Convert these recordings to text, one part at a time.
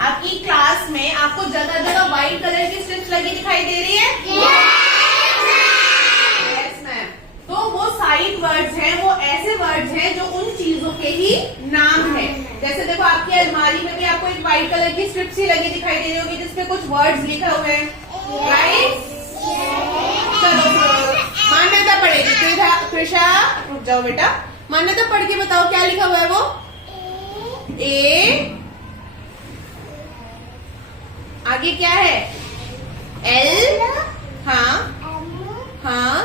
आपकी क्लास में आपको जगह जगह व्हाइट कलर की स्ट्रिप्स लगी दिखाई दे रही है? Yes ma'am. तो वो साइड वर्ड्स हैं, वो ऐसे वर्ड्स हैं जो उन चीजों के ही नाम है। जैसे देखो आपकी अलमारी में भी आपको एक व्हाइट कलर की स्ट्रिप्स ही लगी दिखाई दे रही होगी जिसपे कुछ वर्ड्स लिखे हुए हैं, राइट? चलो मान्यता पढ़ेगी। कृषा रुक जाओ बेटा, मान्यता पढ़ के बताओ क्या लिखा हुआ है वो? ए, आगे क्या है? एल, हाँ हाँ,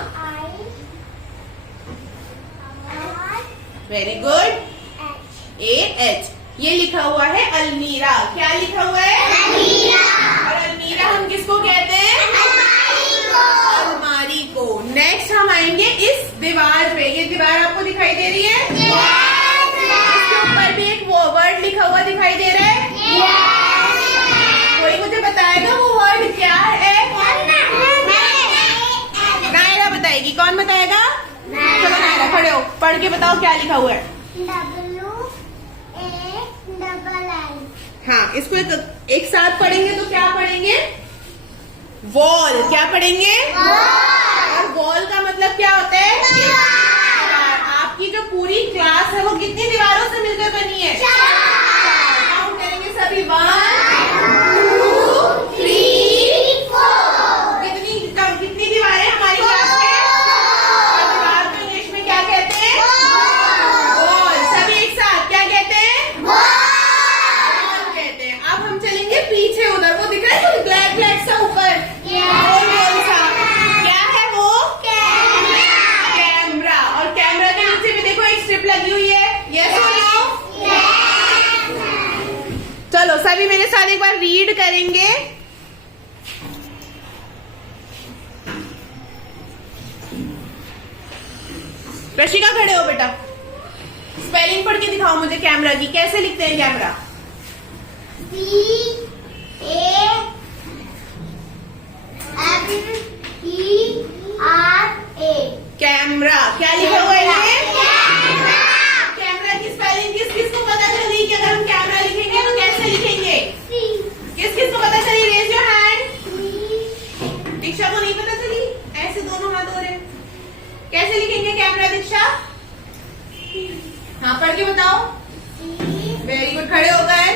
वेरी गुड। ए एच, ये लिखा हुआ है अलमीरा। क्या लिखा हुआ है? अलमीरा। और अलमीरा हम किसको कहते हैं? अलमारी को। नेक्स्ट हम आएंगे इस दीवार पे। ये दीवार आपको दिखाई दे रही है? इसके ऊपर भी एक वो वर्ड लिखा हुआ दिखाई दे रहा है? कोई मुझे बताएगा वो वर्ड क्या है? नायरा बताएगी। कौन बताएगा? चलो नायरा खड़े हो, पढ़ के बताओ क्या लिखा हुआ है? हाँ, इसको एक साथ पढ़ेंगे तो क्या पढ़ेंगे? वॉल। क्या पढ़ेंगे? और वॉल का मतलब क्या होता है? दीवार। आपकी जो पूरी क्लास है वो कितनी दीवारों से मिलकर बनी है? काउंट करेंगे सभी। 1 2 3 4। कितनी दीवारें हमारी क्लास में? दीवार को इंग्लिश में क्या कहते हैं? वॉल। सभी एक साथ क्या कहते हैं? वॉल कहते हैं। अब हम चलेंगे पीछे, उधर वो दिख रहा है ब्लैक ब्लैक सा ऊपर, गोल सा, क्या है वो? कैमरा। और कैमरा के नीचे भी देखो एक स्ट्रिप लगी हुई है। यस और नो? चलो सभी मेरे साथ एक बार रीड करेंगे। रशिका खड़े हो बेटा, स्पेलिंग पढ़ के दिखाओ मुझे कैमरा की। कैसे लिखते हैं कैमरा? कैमरा। क्या लिखा हुआ है ये? कैमरा की स्पेलिंग किस किस को पता चली कि अगर हम कैमरा लिखेंगे तो कैसे लिखेंगे? किस किस को पता चली? Raise your hand. दीक्षा को नहीं पता चली? ऐसे दोनों हाथ हो रहे हैं। कैसे लिखेंगे कैमरा दीक्षा? हाँ पढ़ के बताओ। वेरी गुड, खड़े हो गए।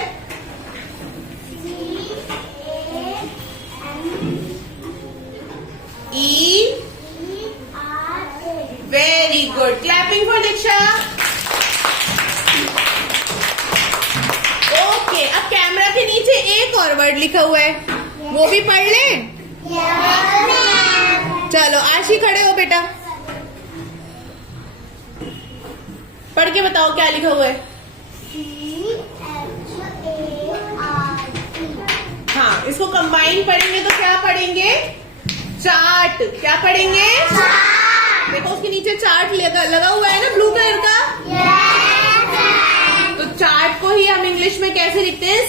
E, very good. Clapping for Diksha. Okay, अब कैमरा के नीचे एक और वर्ड लिखा हुआ है, वो भी पढ़ लें? चलो आशी खड़े हो बेटा, पढ़ के बताओ क्या लिखा हुआ है? हाँ, इसको कंबाइन पढ़ेंगे तो क्या पढ़ेंगे? चार्ट। क्या पढ़ेंगे? देखो उसके नीचे चार्ट लगा हुआ है ना ब्लू कलर का। तो चार्ट को ही हम इंग्लिश में कैसे लिखते हैं?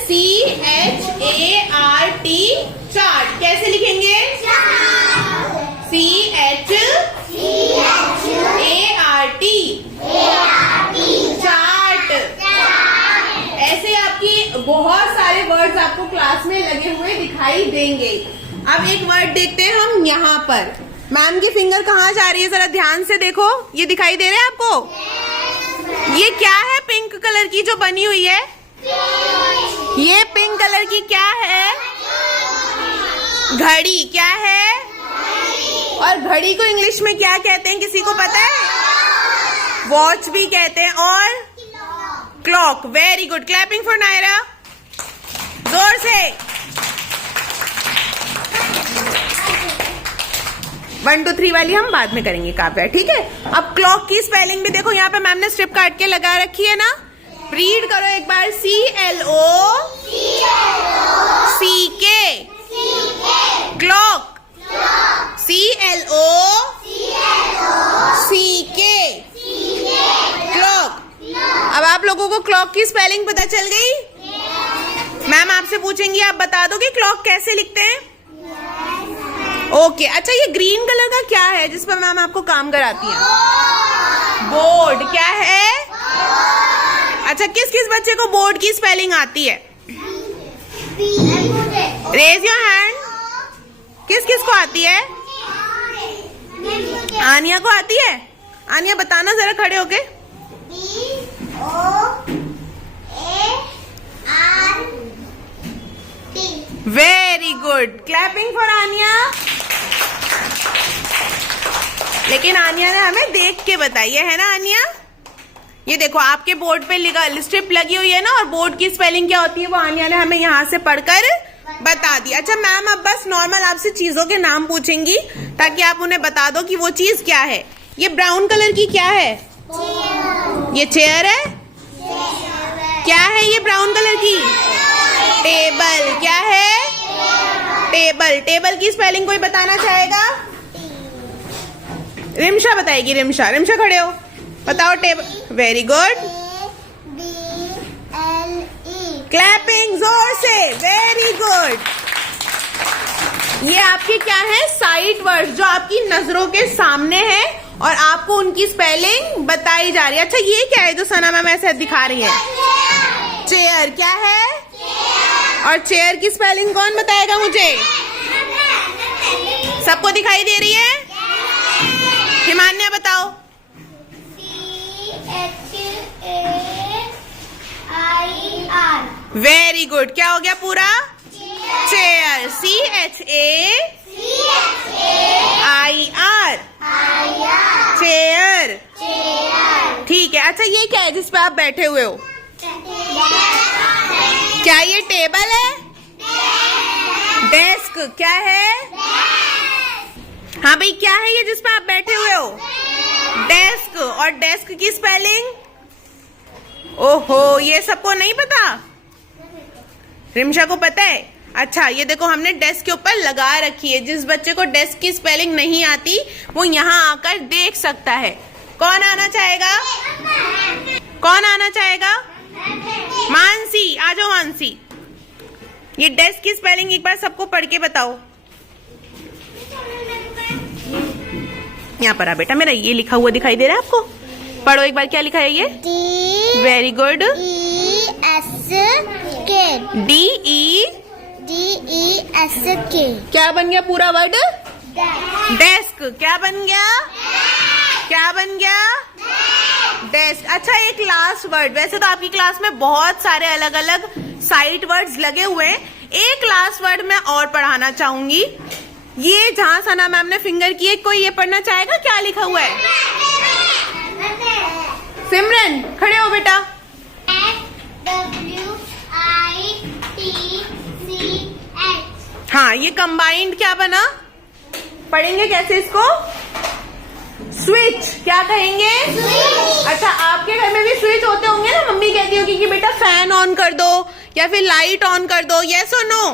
CHART, chart. कैसे लिखेंगे? CHART, chart. ऐसे आपकी बहुत सारे वर्ड्स आपको क्लास में लगे हुए दिखाई देंगे। अब एक वर्ड देखते हैं हम यहाँ पर। मैम की फिंगर कहाँ जा रही है, जरा ध्यान से देखो। ये दिखाई दे रहा है आपको? ये क्या है पिंक कलर की जो बनी हुई है? ये पिंक कलर की क्या है? घड़ी। क्या है? और घड़ी को इंग्लिश में क्या कहते हैं, किसी को पता है? वॉच भी कहते हैं, और clock. Very good, clapping for Naira. जोर से 1 2 3 वाली हम बाद में करेंगे काव्या, ठीक है? अब क्लॉक की स्पेलिंग भी देखो, यहाँ पे मैम ने स्ट्रिप काट के लगा रखी है ना। रीड करो एक बार। CLOCK, clock. CLOCK, clock. अब आप लोगों को क्लॉक की स्पेलिंग पता चल गई? मैम आपसे पूछेंगी, आप बता दो कि क्लॉक कैसे लिखते हैं? ओके, अच्छा ये ग्रीन कलर का क्या है जिस पर मैम आपको काम कराती हैं? बोर्ड। क्या है? अच्छा, किस किस बच्चे को बोर्ड की स्पेलिंग आती है? Raise your hand. किस किस को आती है? आनिया को आती है। आनिया बताना जरा खड़े होके। Very good, clapping for Aaniya. लेकिन आनिया ने हमें देख के बताई है ना आनिया? ये देखो आपके बोर्ड पे स्ट्रिप लगी हुई है ना, और बोर्ड की स्पेलिंग क्या होती है वो आनिया ने हमें यहाँ से पढ़कर बता दी। अच्छा मैम अब बस नॉर्मल आपसे चीजों के नाम पूछेंगी ताकि आप उन्हें बता दो कि वो चीज क्या है। ये ब्राउन कलर की क्या है? ये चेयर है। क्या है ये ब्राउन कलर की? टेबल। क्या है? टेबल। टेबल की स्पेलिंग कोई बताना चाहेगा? रिमशा बताएगी। रिमशा, रिमशा खड़े हो, बताओ टेबल। वेरी गुड, क्लैपिंग जोर से। Very good. ये आपके क्या है? साइट वर्ड्स जो आपकी नजरों के सामने है और आपको उनकी स्पेलिंग बताई जा रही है। अच्छा ये क्या है जो सना मैम ऐसे दिखा रही है? चेयर। क्या है? और चेयर की स्पेलिंग कौन बताएगा मुझे? सबको दिखाई दे रही है? हिमान्या बताओ। वेरी गुड, क्या हो गया पूरा? चेयर। CHAIR। चेयर। ठीक है। अच्छा ये क्या है जिस पे आप बैठे हुए हो? क्या ये टेबल है? डेस्क। क्या है? हाँ भाई क्या है ये जिस पे आप बैठे हुए हो? डेस्क। और डेस्क की स्पेलिंग? ओहो ये सबको नहीं पता? रिमशा को पता है? अच्छा ये देखो हमने डेस्क के ऊपर लगा रखी है। जिस बच्चे को डेस्क की स्पेलिंग नहीं आती वो यहाँ आकर देख सकता है। कौन आना चाहेगा? कौन आना चाहेगा? मानसी, आ जाओ मानसी। ये डेस्क की स्पेलिंग एक बार सबको पढ़ के बताओ। यहाँ पर आ बेटा, मेरा ये लिखा हुआ दिखाई दे रहा है आपको? पढ़ो एक बार, क्या लिखा है ये? Very good. DESK। क्या बन गया पूरा वर्ड? डेस्क। क्या बन गया? क्या बन गया? डेस्क। अच्छा एक लास्ट वर्ड, वैसे तो आपकी क्लास में बहुत सारे अलग अलग साइट वर्ड्स लगे हुए हैं, एक लास्ट वर्ड मैं और पढ़ाना चाहूंगी। ये जहां सना मैम ने फिंगर किए, कोई ये पढ़ना चाहेगा? क्या लिखा हुआ है? सिमरन खड़े हो बेटा। हाँ ये कंबाइंड क्या बना? पढ़ेंगे कैसे इसको? स्विच। क्या कहेंगे? स्विच। अच्छा आपके घर में भी स्विच होते होंगे ना? मम्मी कहती होगी कि बेटा फैन ऑन कर दो या फिर लाइट ऑन कर दो। यस और नो?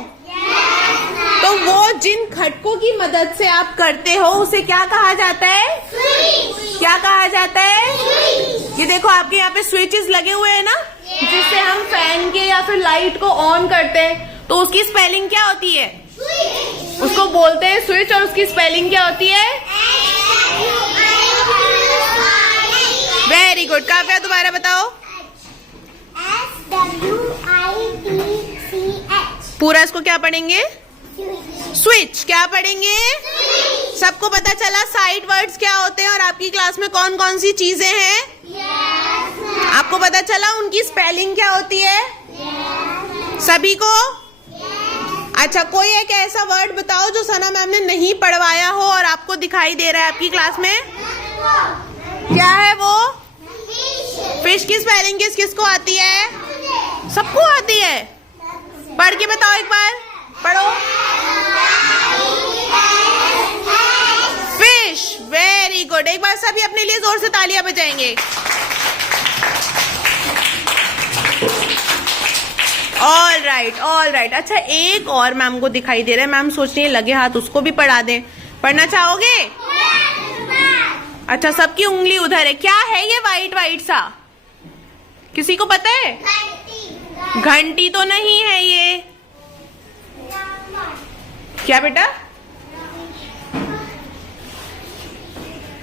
तो वो जिन खटकों की मदद से आप करते हो उसे क्या कहा जाता है? स्विच। क्या कहा जाता है? स्विच। ये देखो आपके यहाँ पे स्विचेस लगे हुए हैं ना, जिससे हम फैन के या फिर लाइट को ऑन करते हैं। तो उसकी स्पेलिंग क्या होती है? स्विच। उसको बोलते हैं स्विच, और उसकी स्पेलिंग क्या होती है? Very good. काव्या दोबारा बताओ। पूरा इसको क्या पढ़ेंगे? स्विच। क्या पढ़ेंगे? सबको पता चला साइड वर्ड्स क्या होते हैं और आपकी क्लास में कौन कौन सी चीजें हैं? आपको पता चला उनकी स्पेलिंग क्या होती है? सभी को? अच्छा कोई एक ऐसा वर्ड बताओ जो सना मैम ने नहीं पढ़वाया हो और आपको दिखाई दे रहा है आपकी क्लास में। क्या है वो? फिश की स्पेलिंग किस किस को आती है? सबको आती है। पढ़ के बताओ एक बार, पढ़ो। फिश। Very good. एक बार सभी अपने लिए जोर से तालियां बजाएंगे। All right, all right. अच्छा एक और मैम को दिखाई दे रहा है, मैम सोच रही है लगे हाथ उसको भी पढ़ा दें। पढ़ना चाहोगे? अच्छा सबकी उंगली उधर है। क्या है ये वाइट वाइट सा? किसी को पता है? घंटी तो नहीं है ये। क्या बेटा?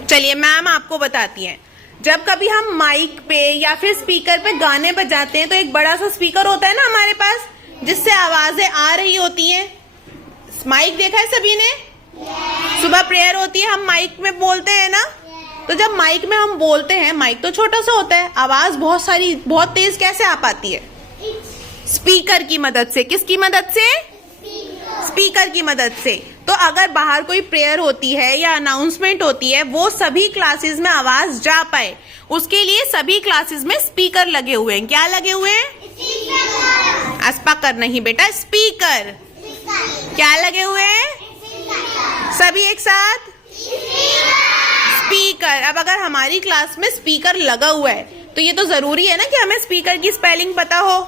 चलिए मैम आपको बताती हैं। जब कभी हम माइक पे या फिर स्पीकर पे गाने बजाते हैं तो एक बड़ा सा स्पीकर होता है ना हमारे पास, जिससे आवाजें आ रही होती हैं? माइक देखा है सभी ने? सुबह प्रेयर होती है, हम माइक में बोलते हैं ना। तो जब माइक में हम बोलते हैं, माइक तो छोटा सा होता है, आवाज बहुत तेज कैसे आ पाती है? स्पीकर की मदद से। किसकी मदद से? स्पीकर की मदद से। तो अगर बाहर कोई प्रेयर होती है या अनाउंसमेंट होती है, वो सभी क्लासेस में आवाज जा पाए, उसके लिए सभी क्लासेस में स्पीकर लगे हुए हैं। क्या लगे हुए हैं? स्पीकर नहीं बेटा, स्पीकर। क्या लगे हुए हैं? सभी एक साथ, स्पीकर। अब अगर हमारी क्लास में स्पीकर लगा हुआ है, तो ये तो जरूरी है ना कि हमें स्पीकर की स्पेलिंग पता हो।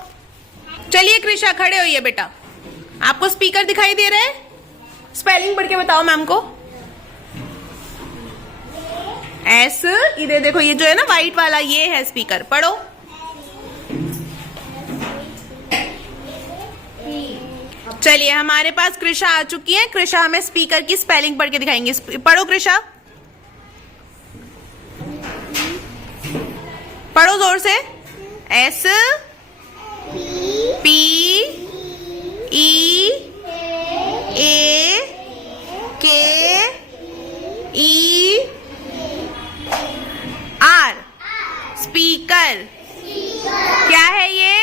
चलिए कृषा, खड़े होइए बेटा। आपको स्पीकर दिखाई दे रहा है? स्पेलिंग पढ़ के बताओ मैम को। एस, इधर देखो, ये जो है ना व्हाइट वाला, ये है स्पीकर। पढ़ो। चलिए, हमारे पास कृषा आ चुकी है। कृषा हमें स्पीकर की स्पेलिंग पढ़ के दिखाएंगे। पढ़ो कृषा, पढ़ो जोर से। एस पी ई ए के ई आर, स्पीकर। क्या है ये?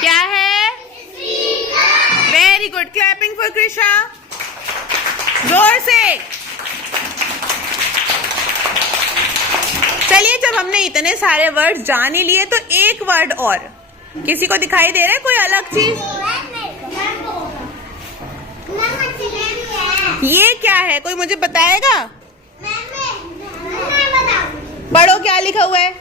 क्या है? Very good, clapping for Krisha. जोर से। चलिए, जब हमने इतने सारे वर्ड जान ही लिए, तो एक वर्ड और। किसी को दिखाई दे रहा है कोई अलग चीज? ये क्या है? कोई मुझे बताएगा? पढ़ो, क्या लिखा हुआ है?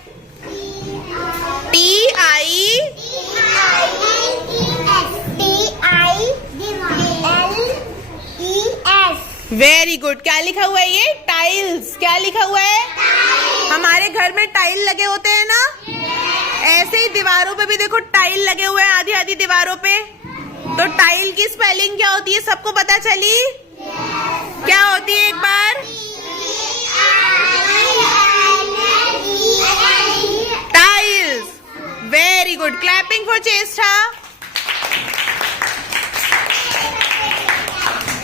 Very good. क्या लिखा हुआ है ये? टाइल्स। क्या लिखा हुआ है? हमारे घर में टाइल लगे होते हैं ना, ऐसे ही दीवारों पे भी देखो टाइल लगे हुए हैं, आधी आधी दीवारों पे। तो टाइल की स्पेलिंग क्या होती है? सबको पता चली? क्या होती है एक बार? Tiles. Very good, clapping for Cheshta.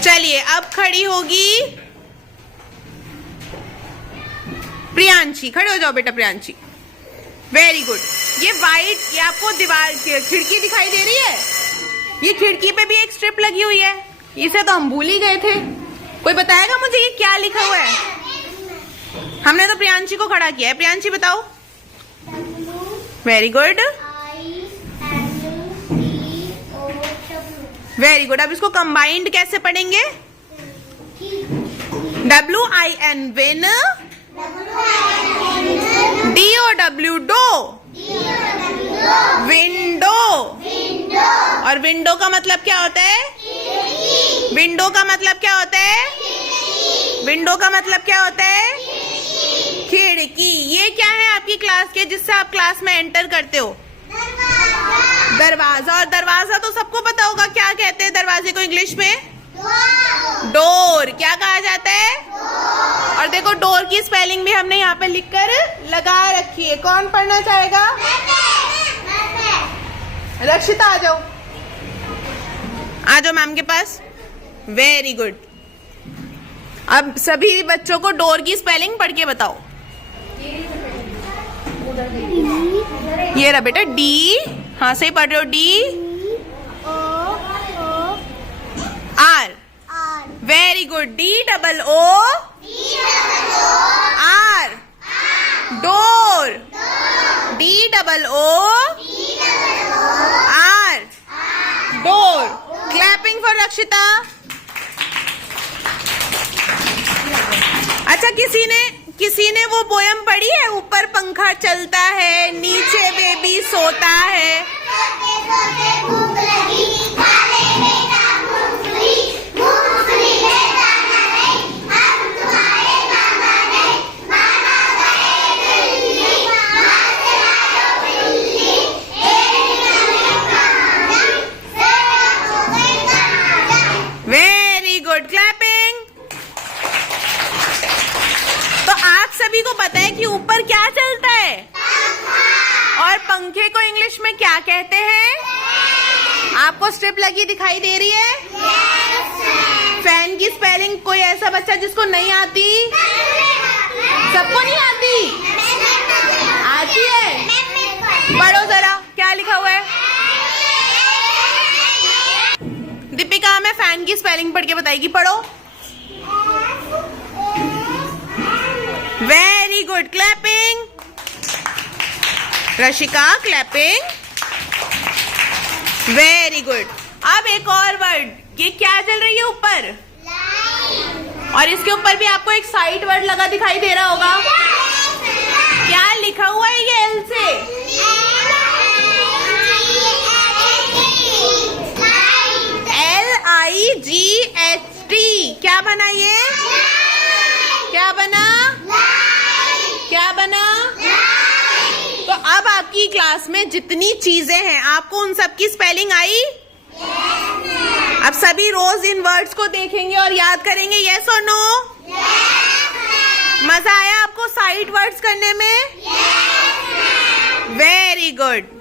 चलिए, अब खड़ी होगी प्रियांशी। खड़े हो जाओ बेटा प्रियांशी। Very good. ये व्हाइट, ये आपको दीवार खिड़की दिखाई दे रही है? ये खिड़की पे भी एक स्ट्रिप लगी हुई है, इसे तो हम भूल ही गए थे। कोई बताएगा मुझे ये क्या लिखा हुआ है? हमने तो प्रियांशी को खड़ा किया है। प्रियांशी बताओ। Very good, very good. अब इसको कंबाइंड कैसे पढ़ेंगे? WIN win, DOW dow, window. और विंडो का मतलब क्या होता है? विंडो का मतलब क्या होता है? विंडो का मतलब क्या होता है? खिड़की। ये क्या है आपकी क्लास के, जिससे आप क्लास में एंटर करते हो? दरवाजा। और दरवाजा तो सबको पता होगा, क्या कहते हैं दरवाजे को इंग्लिश में? डोर। क्या कहा जाता है? और देखो, डोर की स्पेलिंग भी हमने यहाँ पे लिखकर लगा रखी है। कौन पढ़ना चाहेगा? रक्षिता, आ जाओ, आ जाओ मैम के पास। Very good. अब सभी बच्चों को डोर की स्पेलिंग पढ़ के बताओ। ये रहा बेटा, डी। हाँ, सही पढ़ रहे हो। D R. Very good. DOO R, door. DOO R, door. Clapping for Rakshita. अच्छा, किसी ने वो पोयम पढ़ी है? ऊपर पंखा चलता है, नीचे बेबी सोता है। Very good, clapping. तो आप सभी को पता है कि ऊपर क्या चलता है? और पंखे को इंग्लिश में क्या कहते हैं? आपको स्ट्रिप लगी दिखाई दे रही है? फैन की स्पेलिंग कोई ऐसा बच्चा जिसको नहीं आती? सबको नहीं आती? आती है? पढ़ो जरा, क्या लिखा हुआ है? दीपिका हमें फैन की स्पेलिंग पढ़ के बताएगी, पढ़ो। Very good, clapping. Rashika clapping, very good. अब एक और वर्ड, ये क्या चल रही है ऊपर? और इसके ऊपर भी आपको एक साइड वर्ड लगा दिखाई दे रहा होगा। क्या लिखा हुआ है ये एल से? LIGHT। क्या बना ये? क्या बना? क्या बना? तो अब आपकी क्लास में जितनी चीजें हैं आपको उन सब की स्पेलिंग आई? अब सभी रोज इन वर्ड्स को देखेंगे और याद करेंगे, यस और नो? मजा आया आपको साइड वर्ड्स करने में? Very good.